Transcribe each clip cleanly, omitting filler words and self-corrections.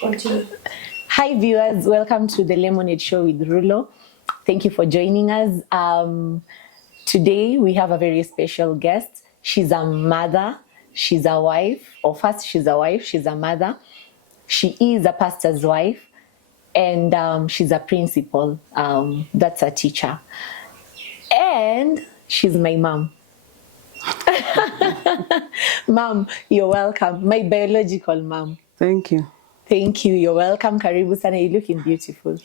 Continue. Hi viewers, welcome to the Lemonade Show with Rulo. Thank you for joining us. Today we have a very special guest. She's a mother, she's a wife, or first she's a wife, she's a mother. She is a pastor's wife, and she's a principal, that's a teacher. And she's my mom. Mom, you're welcome. My biological mom. Thank you. Thank you. You're welcome. Karibu sana. You're looking beautiful.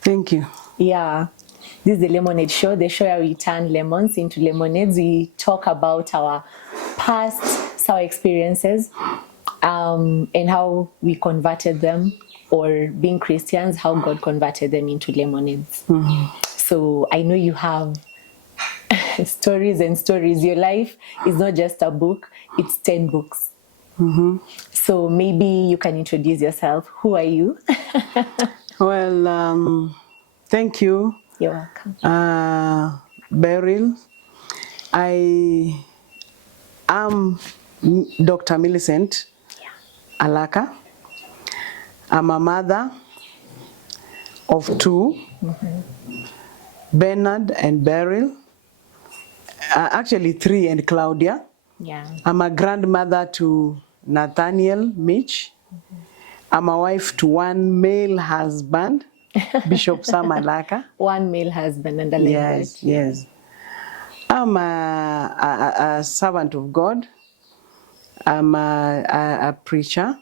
Thank you. Yeah. This is the Lemonade Show, the show where we turn lemons into lemonades. We talk about our past, our experiences, and how we converted them, or being Christians, how God converted them into lemonades. Mm-hmm. So I know you have stories and stories. Your life is not just a book, it's 10 books. Mm-hmm. So maybe you can introduce yourself. Who are you? Well, thank you. You're welcome. Beryl. I am Dr. Millicent, Alaka. I'm a mother of two, Bernard and Beryl. Actually 3 and Claudia. Yeah. I'm a grandmother to Nathaniel Mitch. I'm a wife to one male husband, Bishop Sam Alaka. One male husband and a language. Yes, yes. I'm a servant of God. I'm a preacher.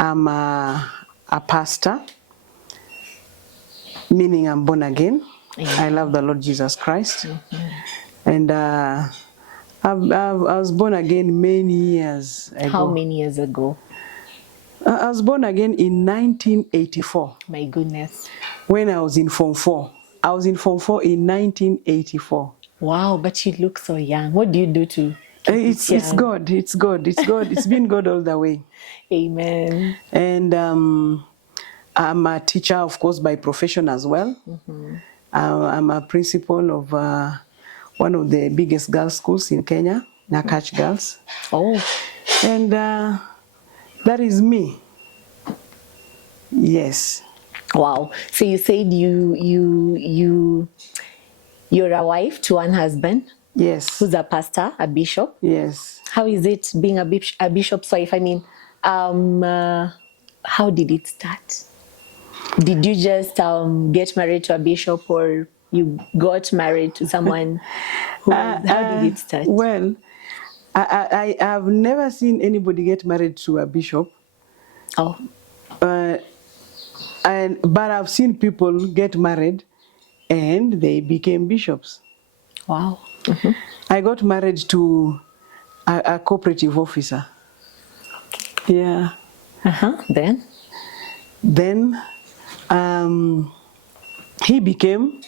I'm a pastor, meaning I'm born again. I love the Lord Jesus Christ. And I was born again many years ago. How many years ago? I was born again in 1984. My goodness. When I was in Form 4. I was in Form 4 in 1984. Wow, but you look so young. What do you do to it's God. It's God. It's God. It's been God all the way. Amen. And I'm a teacher, of course, by profession as well. I'm a principal of one of the biggest girls' schools in Kenya, Nakach Girls. Oh. And that is me. Yes. Wow. So you said you're a wife to one husband. Yes. Who's a pastor, a bishop. Yes. How is it being a bishop's wife? I mean, how did it start? Did you just get married to a bishop, or you got married to someone? How did it start? Well, I have never seen anybody get married to a bishop. Oh. But I've seen people get married and they became bishops. Wow. I got married to a cooperative officer. Yeah. Then he became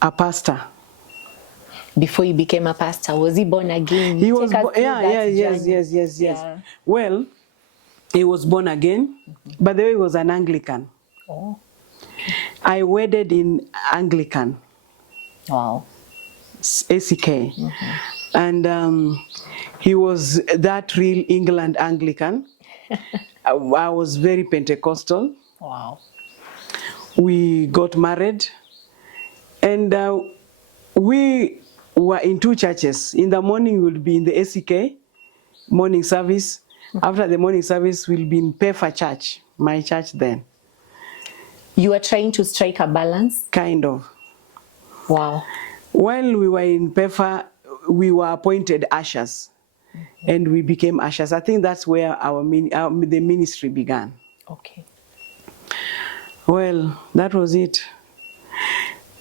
a pastor. Before he became a pastor, was he born again? He was yes. Yeah. Well, he was born again, but then he was an Anglican. Oh. I wedded in Anglican. Wow. ACK. And he was that real England Anglican. I was very Pentecostal. Wow. We got married, and we were in 2 churches. In the morning, we'll be in the ACK morning service. After the morning service, we'll be in Pefa Church, my church then. You were trying to strike a balance? Kind of. Wow. While we were in Pefa, we were appointed ushers, and we became ushers. I think that's where the ministry began. Okay. Well, that was it.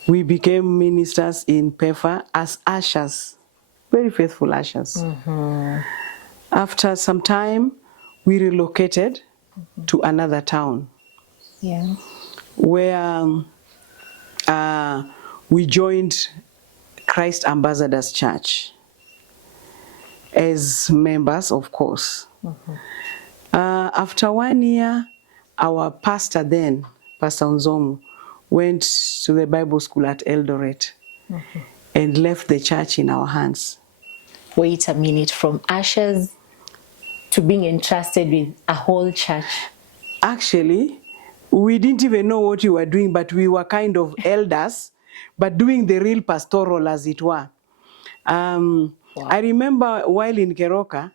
We became ministers in Pefa as ushers, very faithful ushers. After some time, we relocated to another town. Yeah. Where we joined Christ Ambassadors Church as members, of course. After 1 year, our pastor then, Pastor Nzomu, went to the Bible school at Eldoret and left the church in our hands. Wait a minute, from ashes to being entrusted with a whole church. actually, we didn't even know what we were doing, but we were kind of elders, but doing the real pastoral, as it were. Wow. I remember while in Keroka,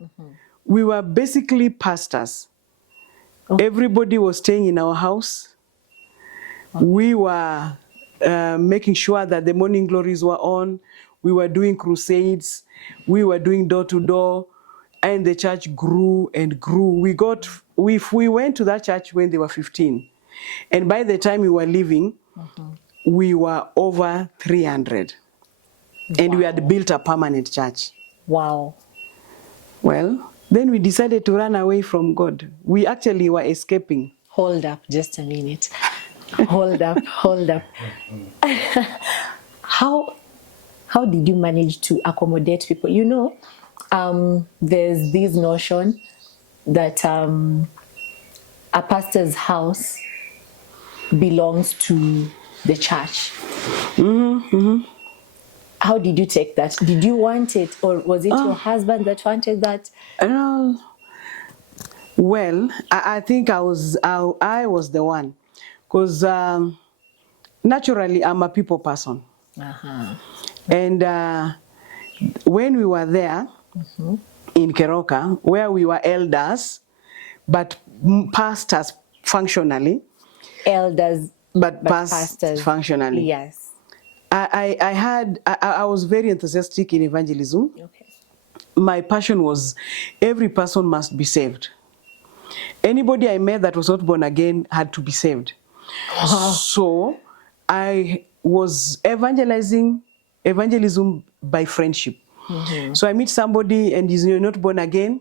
we were basically pastors. Everybody was staying in our house. We were making sure that the morning glories were on. We were doing crusades. We were doing door to door, and the church grew and grew. We went to that church when they were 15, and by the time we were leaving, we were over 300, and we had built a permanent church. Wow. Well, then we decided to run away from God. We actually were escaping. Hold up just a minute. Hold up. How did you manage to accommodate people? You know, there's this notion that a pastor's house belongs to the church. How did you take that? Did you want it, or was it your husband that wanted that? Well, I think I was the one, because naturally I'm a people person. And when we were there in Keroka, where we were elders, but pastors functionally. Elders, but pastors functionally. Yes. I was very enthusiastic in evangelism. Okay. My passion was every person must be saved. Anybody I met that was not born again had to be saved. So I was evangelism by friendship. So I meet somebody and you're not born again.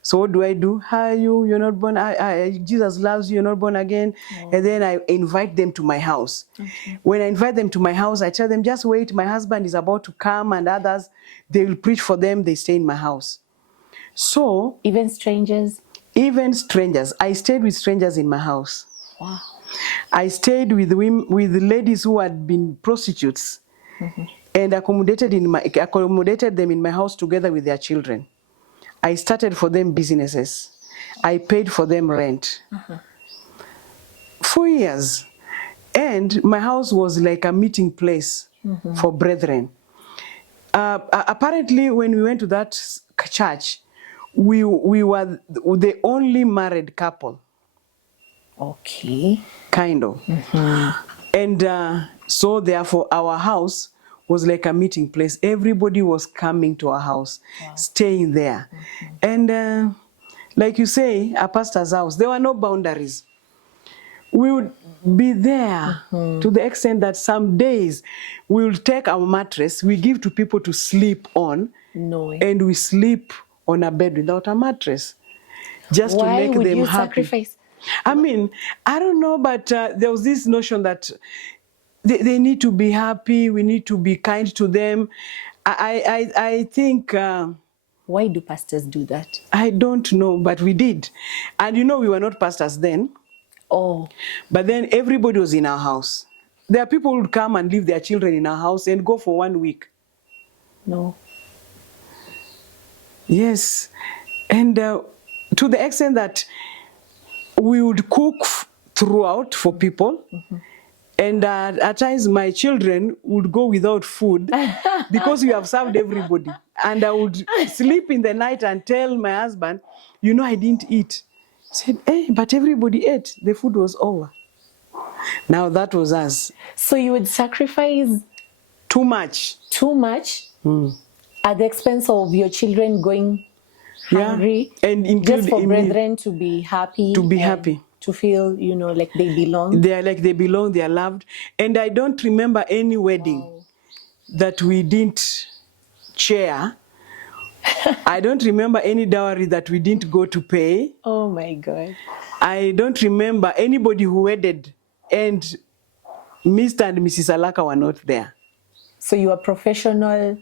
So what do? Hi, you're not born. Jesus loves you, you're not born again. And then I invite them to my house. When I invite them to my house, I tell them, just wait, my husband is about to come, and others, they will preach for them, they stay in my house. So even strangers? Even strangers. I stayed with strangers in my house. Wow. I stayed with ladies who had been prostitutes and accommodated them in my house together with their children. I started for them businesses. I paid for them rent. 4 years. And my house was like a meeting place for brethren. Apparently, when we went to that church, we were the only married couple. Okay. Kind of. And so therefore our house was like a meeting place. Everybody was coming to our house, staying there. And like you say, a pastor's house, there were no boundaries. We would be there to the extent that some days we will take our mattress, we give to people to sleep on, and we sleep on a bed without a mattress, just to make them happy. Why would you sacrifice? I mean, I don't know, but there was this notion that they need to be happy, we need to be kind to them. I think... why do pastors do that? I don't know, but we did. And you know, we were not pastors then. Oh. But then everybody was in our house. There are people who would come and leave their children in our house and go for 1 week. No. Yes. And to the extent that we would cook throughout for people. And at times my children would go without food because we have served everybody. And I would sleep in the night and tell my husband, you know, I didn't eat. He said, hey, but everybody ate. The food was over. Now that was us. So you would sacrifice too much. Too much? At the expense of your children going hungry? And just for brethren to be happy. To be happy. To feel, you know, like they belong. They are like they belong, they are loved. And I don't remember any wedding that we didn't chair. I don't remember any dowry that we didn't go to pay. Oh my God. I don't remember anybody who wedded and Mr. and Mrs. Alaka were not there. So you are professional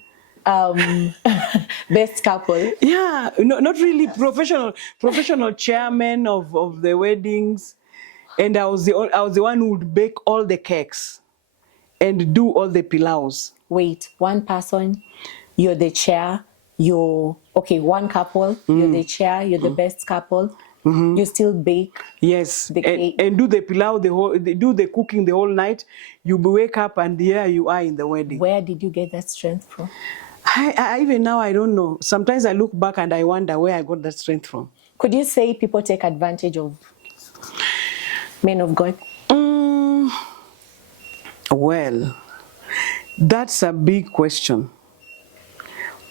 best couple? Yeah, no, not really professional chairman of the weddings. And I was the one who would bake all the cakes and do all the pilaus. Wait, one person, you're the chair, one couple, you're the chair, you're the best couple, You still bake. Yes, The cake. and do the pilau, do the cooking the whole night. You wake up and here you are in the wedding. Where did you get that strength from? I even now, I don't know. Sometimes I look back and I wonder where I got that strength from. Could you say people take advantage of men of God? Well, that's a big question.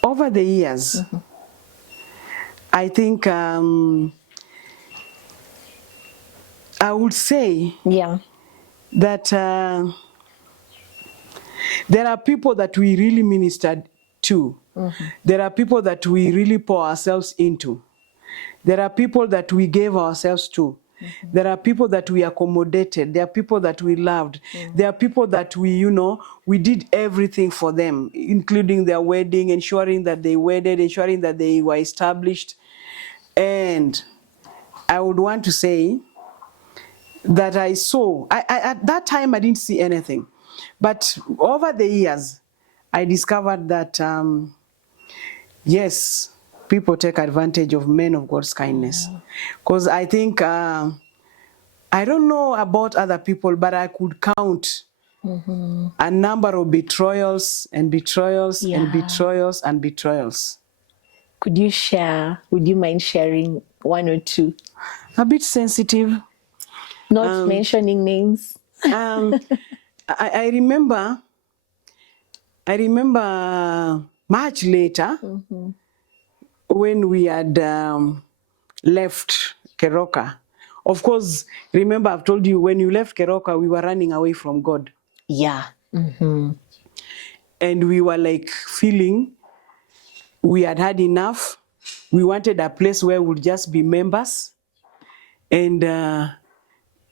Over the years, I think I would say that there are people that we really ministered to. There are people that we really pour ourselves into. There are people that we gave ourselves to. There are people that we accommodated. There are people that we loved. There are people that we did everything for them, including their wedding, ensuring that they wedded, ensuring that they were established. And I would want to say that I saw, at that time I didn't see anything. But over the years, I discovered that, yes, people take advantage of men of God's kindness. Because I think, I don't know about other people, but I could count a number of betrayals and betrayals and betrayals and betrayals. Could you share, would you mind sharing one or two? A bit sensitive. Not mentioning names. I remember much later when we had left Keroka. Of course, remember I've told you, when you left Keroka, we were running away from God. Yeah. And we were like feeling we had had enough. We wanted a place where we'd just be members. And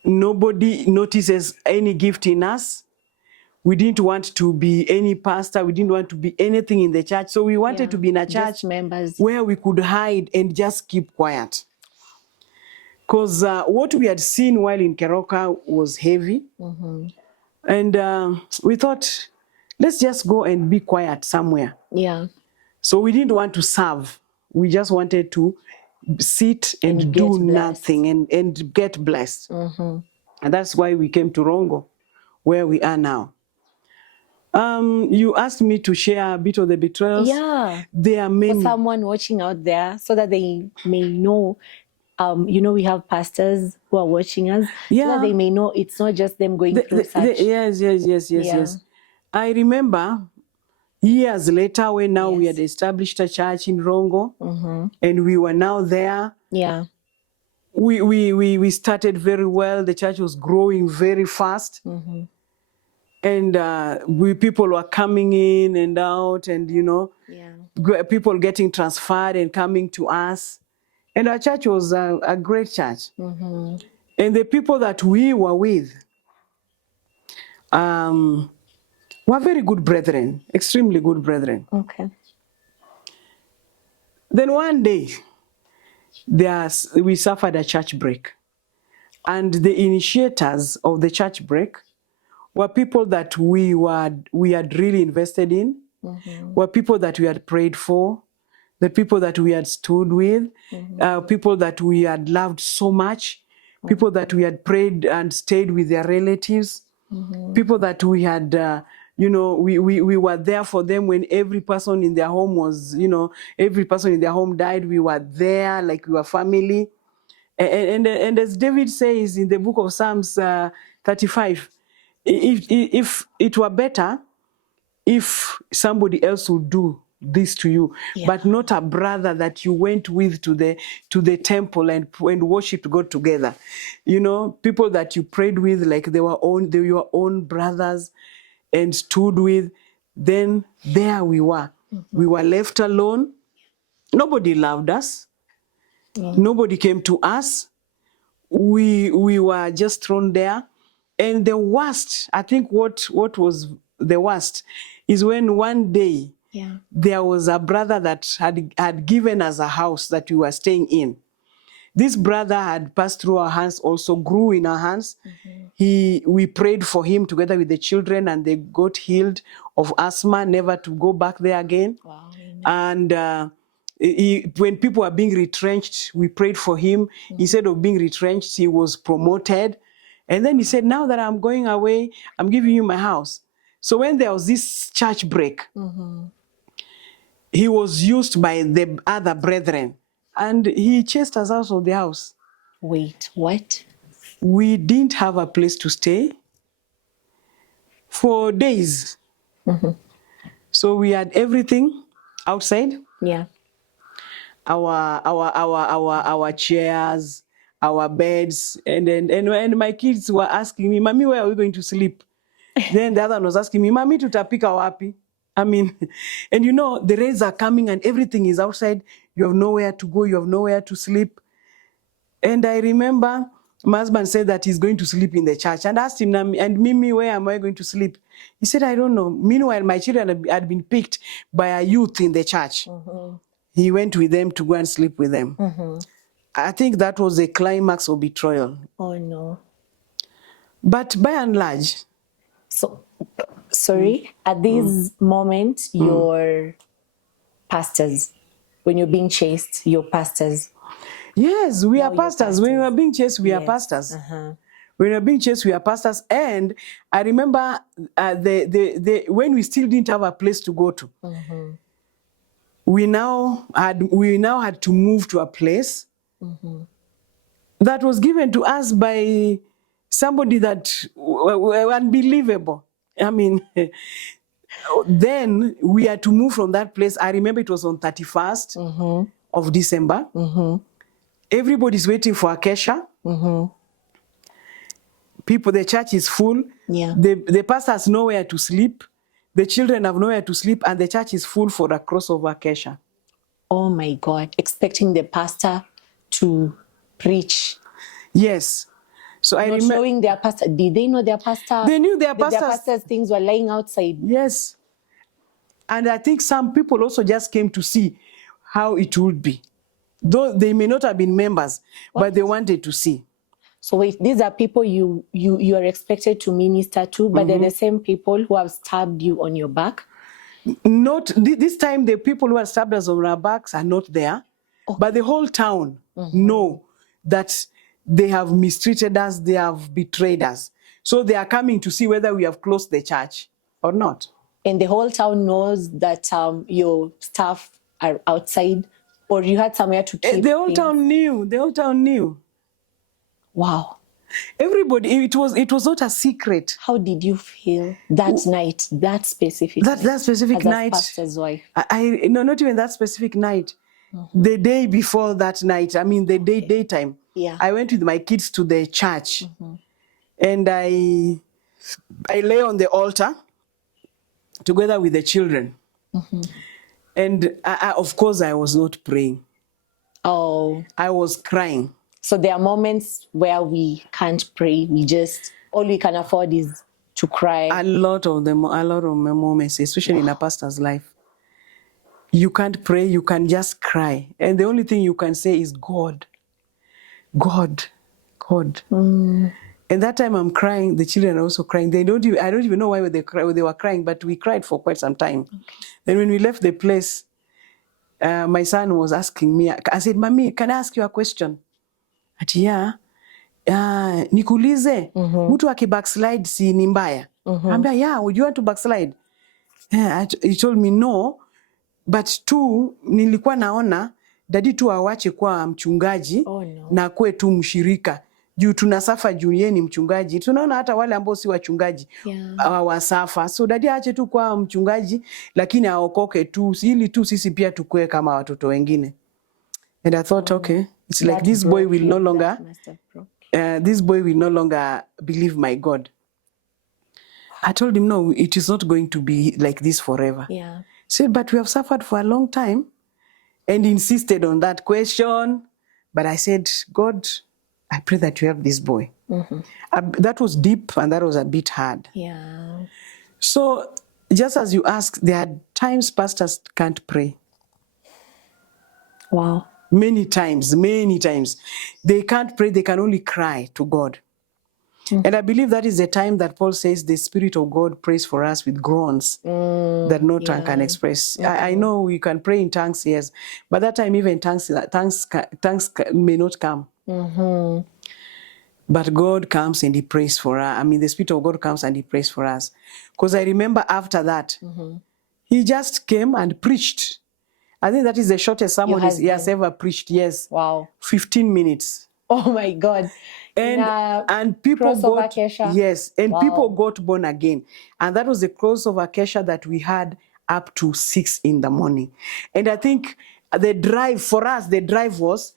nobody notices any gift in us. We didn't want to be any pastor. We didn't want to be anything in the church. So we wanted to be in a church where we could hide and just keep quiet. Because what we had seen while in Keroka was heavy. And we thought, let's just go and be quiet somewhere. Yeah. So we didn't want to serve. We just wanted to sit and do nothing and get blessed. And that's why we came to Rongo, where we are now. You asked me to share a bit of the betrayals. Yeah. There are many. For someone watching out there, so that they may know, we have pastors who are watching us, so that they may know it's not just them going through such. Yes. I remember years later when now we had established a church in Rongo, and we were now there. Yeah. We started very well. The church was growing very fast. And people were coming in and out, and people getting transferred and coming to us. And our church was a great church. And the people that we were with were very good brethren, extremely good brethren. Okay. Then one day, we suffered a church break. And the initiators of the church break were people that we had really invested in, were people that we had prayed for, the people that we had stood with, people that we had loved so much, people that we had prayed and stayed with their relatives, people that we had, we were there for them when every person in their home was, every person in their home died. We were there like we were family. And as David says in the book of Psalms 35, if it were better if somebody else would do this to you, but not a brother that you went with to the temple and worshiped God together. People that you prayed with like they were your own brothers and stood with. Then there we were. We were left alone. Nobody loved us. Nobody came to us. We were just thrown there. And the worst, I think what was the worst is when one day there was a brother that had given us a house that we were staying in. This brother had passed through our hands, also grew in our hands. We prayed for him together with the children, and they got healed of asthma, never to go back there again. Wow. And when people are being retrenched, we prayed for him. Instead of being retrenched, he was promoted. And then he said, now that I'm going away, I'm giving you my house. So when there was this church break, he was used by the other brethren, and he chased us out of the house. Wait, what? We didn't have a place to stay for days. So we had everything outside. Yeah. Our chairs, our beds, and my kids were asking me, Mommy, where are we going to sleep? Then the other one was asking me, Mommy, tutapika wapi? I mean, and you know, the rains are coming and everything is outside. You have nowhere to go. You have nowhere to sleep. And I remember my husband said that he's going to sleep in the church, and asked him, and Mimi, where am I going to sleep? He said, I don't know. Meanwhile, my children had been picked by a youth in the church. He went with them to go and sleep with them. I think that was the climax of betrayal. Oh, no. But by and large... So, sorry, at this moment, your pastors, when you're being chased, your pastors. Yes, we Now are pastors. When we are being chased, we are pastors. When we are being chased, we are pastors. And I remember when we still didn't have a place to go to, we now had to move to a place that was given to us by somebody that were unbelievable. I mean, then we had to move from that place. I remember it was on 31st of December. Everybody's waiting for Acacia. The church is full. Yeah. The pastor has nowhere to sleep. The children have nowhere to sleep, and the church is full for a crossover Acacia. Oh my God! Expecting the pastor to preach. Yes. So I remember knowing their pastor. Did they know their pastor? They knew their Their pastors. pastor's things were lying outside. Yes. And I think some people also just came to see how it would be. Though they may not have been members, but they wanted to see. So wait, these are people you are expected to minister to, but they're the same people who have stabbed you on your back? Not this time, the people who have stabbed us on our backs are not there, but the whole town know that they have mistreated us, they have betrayed us. So they are coming to see whether we have closed the church or not. And the whole town knows that your staff are outside, or you had somewhere to keep The whole town knew. The whole town knew. Wow. Everybody, it was not a secret. How did you feel that night, that specific night? That specific as night. A pastor's wife? No, not even that specific night. The day before that night, I mean the daytime. Yeah. I went with my kids to the church, and I lay on the altar together with the children. And of course, I was not praying. Oh. I was crying. So there are moments where we can't pray. All we can afford is to cry. A lot of moments, especially in a pastor's life. You can't pray, you can just cry. And the only thing you can say is, God, God, God. And that time I'm crying, the children are also crying. I don't even know why they were crying, but we cried for quite some time. Okay. Then when we left the place, my son was asking me, I said, Mommy, can I ask you a question? Ati nikuulize, mtu akibackslide si ni mbaya? Ambia, yeah, would you want to backslide? He told me no, but tu nilikuwa naona dadi tu awache kuwa mchungaji na kuwe tu mshirika. Juu tunasafa juu yeye ni mchungaji. Tunaona hata wale ambao si wachungaji wasafa. So dadi aache tu kuwa mchungaji, lakini aokoke tu ili tu sisi pia tukue kama watoto wengine. And I thought, okay, it's like this boy will no longer believe my God. I told him, no, it is not going to be like this forever. Yeah. He said, but we have suffered for a long time, and insisted on that question. But I said, God, I pray that you help this boy. That was deep, and that was a bit hard. Yeah. So just as you asked, there are times pastors can't pray. Wow. Many times. They can't pray, they can only cry to God. And I believe that is the time that Paul says the Spirit of God prays for us with groans that no tongue can express. I know we can pray in tongues, yes, but that time even tongues may not come. But God comes and He prays for us. I mean, the Spirit of God comes and He prays for us. Because I remember after that, He just came and preached. I think that is the shortest sermon he has ever preached. Yes. Wow. 15 minutes. Oh my God. And people got kesha. Yes, and people got born again. And that was the crossover kesha that we had up to 6 in the morning. And I think the drive for us, was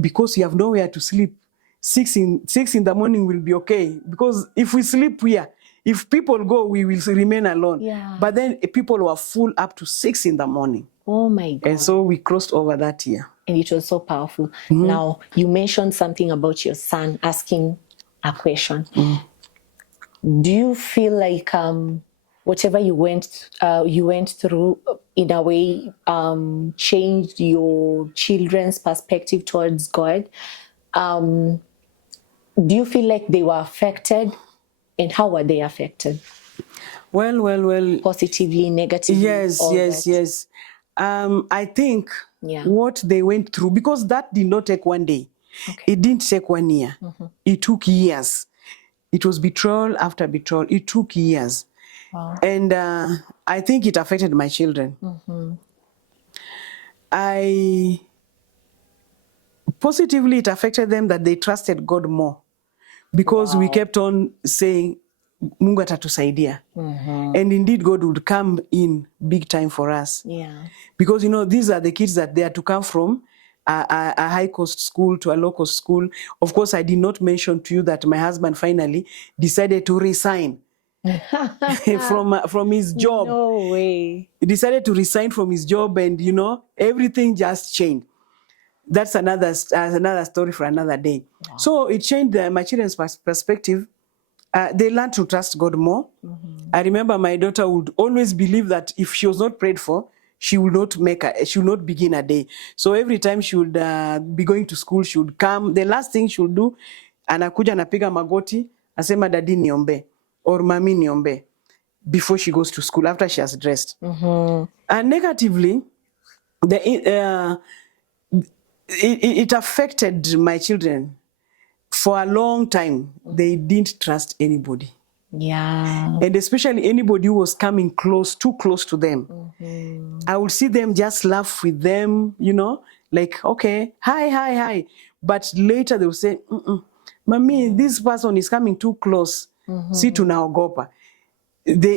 because you have nowhere to sleep. 6 in the morning will be okay, because if we sleep here, if people go, we will remain alone. Yeah. But then people were full up to 6 in the morning. Oh my God. And so we crossed over that year. And it was so powerful. Now, you mentioned something about your son asking a question. Do you feel like whatever you went through, in a way, changed your children's perspective towards God? Do you feel like they were affected? And how were they affected? Well. Positively, negatively? Yes. I think what they went through, because that did not take one day. Okay. It didn't take 1 year. It took years. It was betrayal after betrayal. It took years. Wow. And I think it affected my children. Positively, it affected them that they trusted God more. Because we kept on saying, Mungu atatusaidia. And indeed, God would come in big time for us. Yeah. Because, these are the kids that they are to come from a high-cost school to a low-cost school. Of course, I did not mention to you that my husband finally decided to resign from his job. No way. He decided to resign from his job, and, everything just changed. That's another story for another day. Wow. So it changed my children's perspective. They learned to trust God more. I remember my daughter would always believe that if she was not prayed for, she will not begin a day. So every time she would be going to school, she would come. The last thing she would do, anakuja napiga magoti, asema dadi niombe, or mami niombe, before she goes to school, after she has dressed. And negatively, it affected my children. For a long time, they didn't trust anybody. Yeah. And especially anybody who was coming too close to them. I would see them just laugh with them, like, okay, hi. But later they would say, Mami, this person is coming too close. See tunaogopa.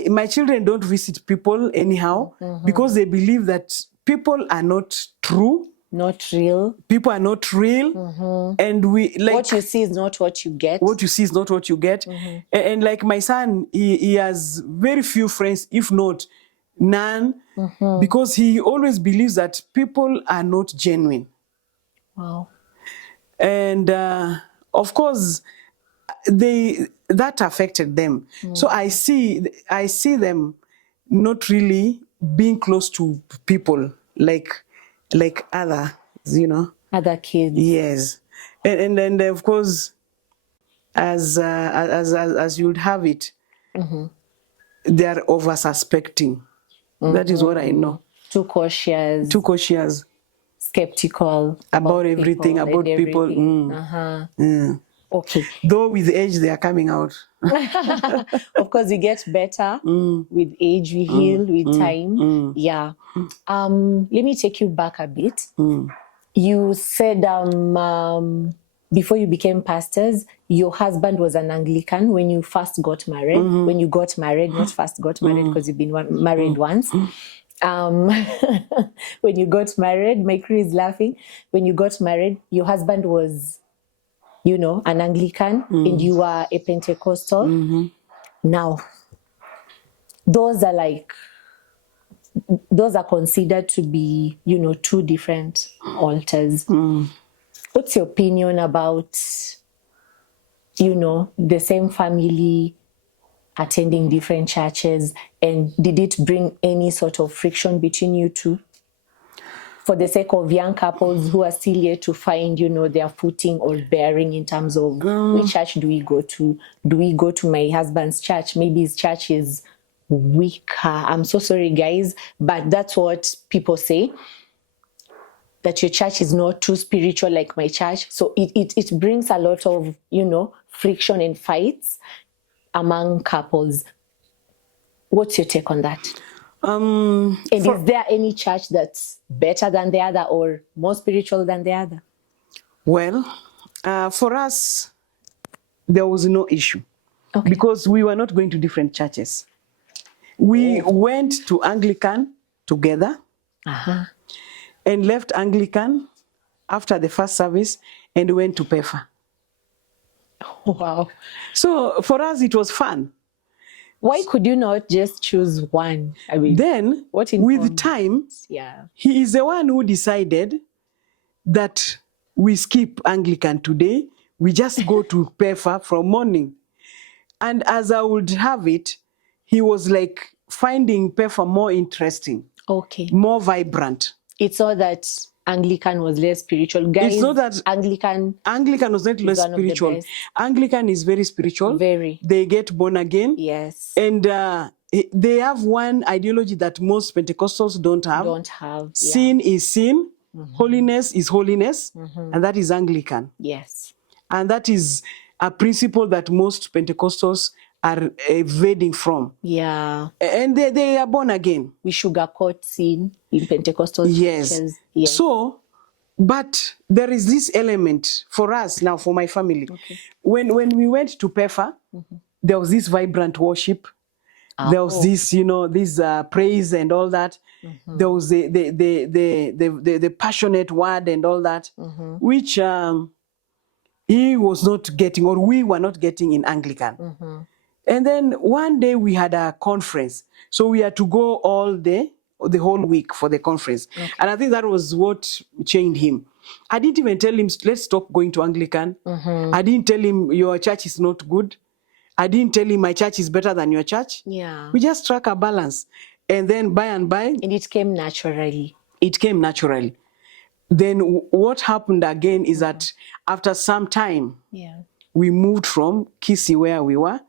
My children don't visit people anyhow because they believe that people are not true. Not real. People are not real. And what you see is not what you get. What you see is not what you get. And like my son, he has very few friends, if not none, because he always believes that people are not genuine. Wow. And of course, that affected them. So I see them not really being close to people like others, other kids. Yes. And of course, as you would have it, they are over suspecting. That is what I know. Too cautious. Skeptical about everything, about people. Okay. Though with age they are coming out. Of course, we get better with age. We heal with time. Yeah. Let me take you back a bit. You said before you became pastors, your husband was an Anglican when you first got married. When you got married, not first got married because you've been married once. When you got married, my crew is laughing. When you got married, your husband was, an Anglican and you are a Pentecostal. Now, those are considered to be, two different altars. What's your opinion about, the same family attending different churches, and did it bring any sort of friction between you two? for the sake of young couples who are still yet to find, their footing or bearing in terms of which church do we go to? Do we go to my husband's church? Maybe his church is weaker. I'm so sorry, guys, but that's what people say, that your church is not too spiritual like my church. So it brings a lot of, friction and fights among couples. What's your take on that? And is there any church that's better than the other or more spiritual than the other? Well, for us, there was no issue. Okay. Because we were not going to different churches. We went to Anglican together and left Anglican after the first service and went to PEFA. Wow. So for us, it was fun. Why could you not just choose one? I mean, then with time, he is the one who decided that we skip Anglican today. We just go to PEFA from morning. And as I would have it, he was like finding PEFA more interesting, more vibrant. It's not that Anglican was less spiritual. Guys, it's not that Anglican was not less spiritual. Anglican is very spiritual. Very. They get born again. Yes. And they have one ideology that most Pentecostals don't have. Sin is sin. Holiness is holiness. And that is Anglican. Yes. And that is a principle that most Pentecostals are evading from. Yeah. And they are born again. We sugarcoat sin in Pentecostal churches. Yes. So, but there is this element for us now, for my family. Okay. When we went to PEFA, there was this vibrant worship. There was this, this praise and all that. There was the passionate word and all that, which he was not getting, or we were not getting in Anglican. And then one day we had a conference. So we had to go all day, the whole week for the conference. Okay. And I think that was what changed him. I didn't even tell him, let's stop going to Anglican. I didn't tell him, your church is not good. I didn't tell him, my church is better than your church. Yeah. We just struck a balance. And then by and by... And it came naturally. It came naturally. Then what happened again is that after some time, we moved from Kisii, where we were,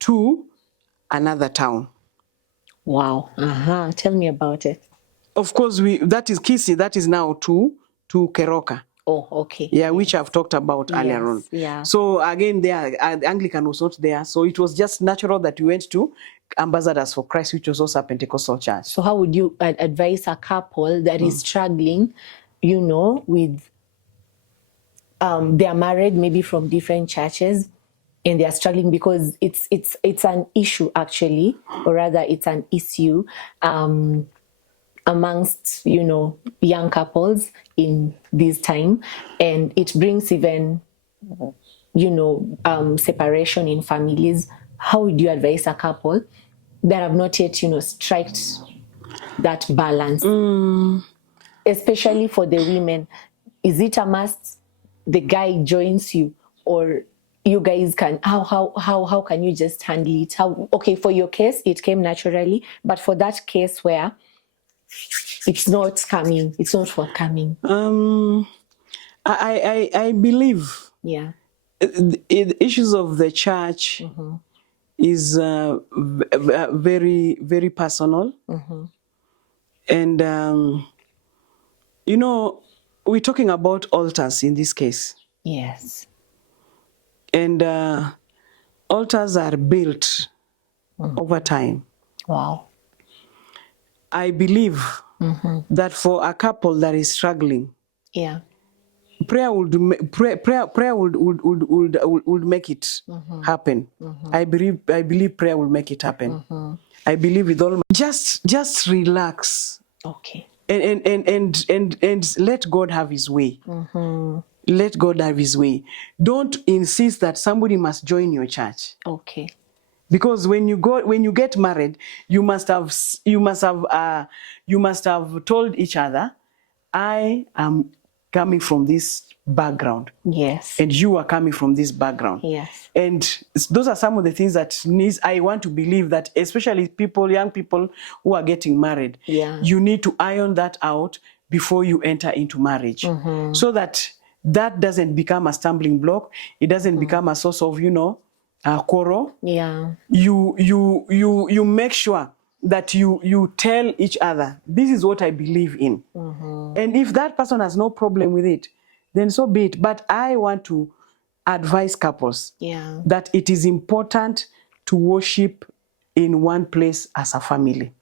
to another town. Wow. Tell me about it. Of course, that is Kisii, that is now to Keroka. Oh, okay. Yeah, which I've talked about earlier on. Yeah. So again, there, Anglican was not there. So it was just natural that we went to Ambassadors for Christ, which was also a Pentecostal church. So how would you advise a couple that is struggling, with they are married maybe from different churches and they are struggling because it's an issue actually, or rather it's an issue amongst young couples in this time, and it brings even separation in families. How would you advise a couple that have not yet striked that balance, especially for the women? Is it a must the guy joins you, or you guys can, how can you just handle it? Okay, for your case it came naturally, but for that case where it's not forthcoming. I believe the issues of the church is very, very personal. And we're talking about altars in this case. Yes. And altars are built over time. Wow. I believe that for a couple that is struggling, prayer would make it happen. I believe prayer will make it happen. I believe with all my, just relax. Okay. And let God have his way. Let God have his way. Don't insist that somebody must join your church. Okay. Because when you get married, you must have told each other, I am coming from this background. Yes. And you are coming from this background. Yes. And those are some of the things that I want to believe that, especially young people who are getting married, you need to iron that out before you enter into marriage, so that that doesn't become a stumbling block. It doesn't become a source of, quarrel. Yeah. You make sure that you tell each other, this is what I believe in. And if that person has no problem with it, then so be it. But I want to advise couples Yeah. that it is important to worship in one place as a family.